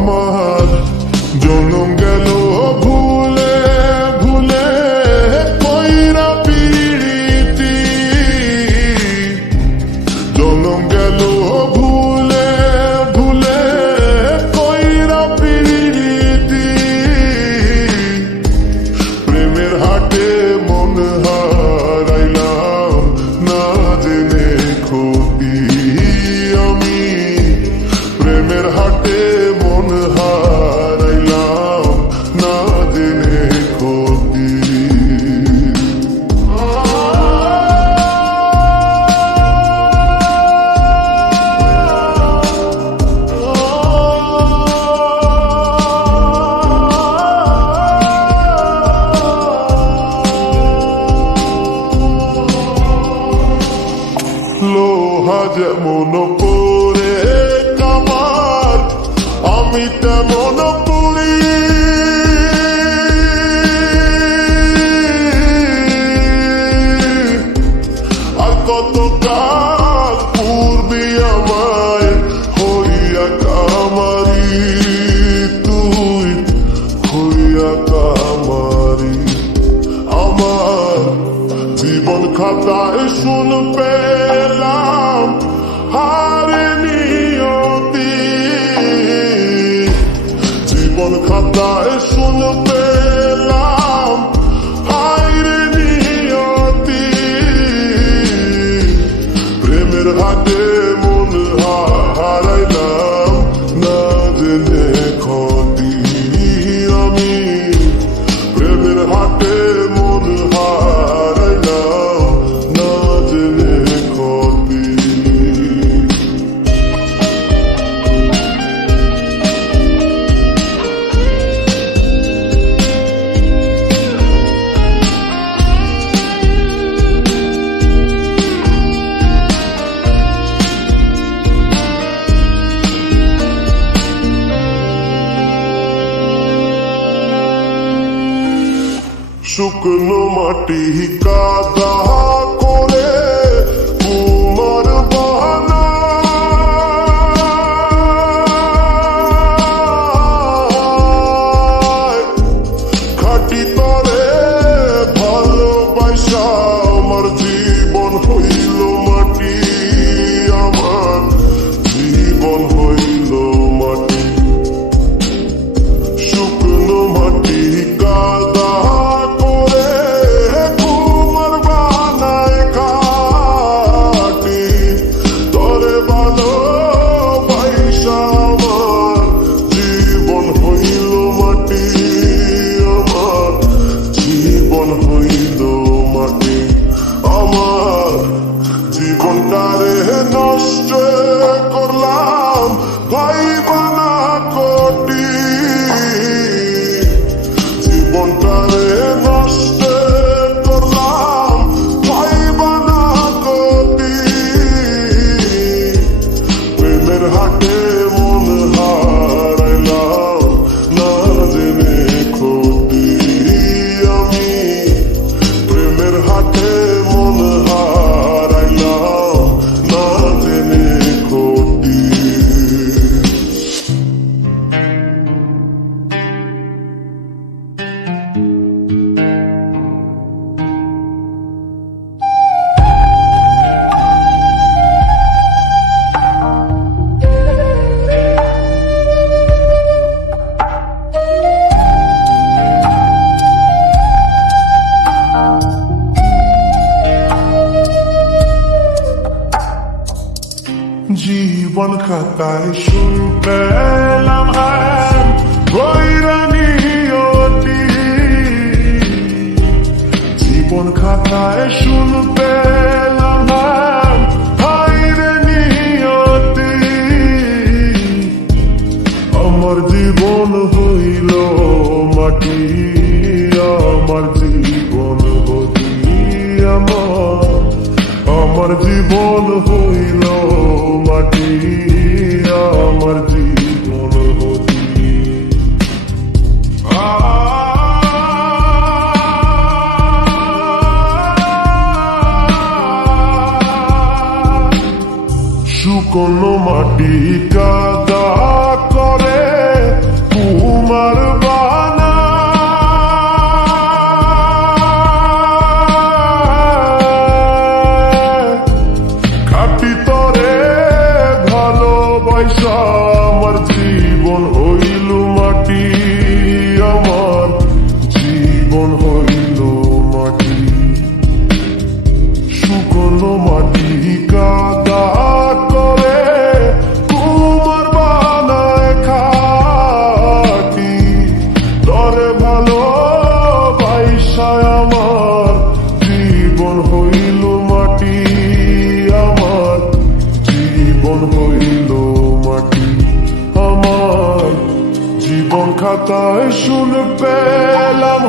আমার জনম গেল কথা শুনবে শুকনো মাটি কাদা wanna শুরু পেলাম আর বৈরানি অতি জীবন খাতায় শুরু পেলাম আর হাইরানি অতি আমার জীবন হইল মাটি। বিকাদা করে কুমার বানা। খাটি তরে ভালোবাসা খাতায় শুন পেলাম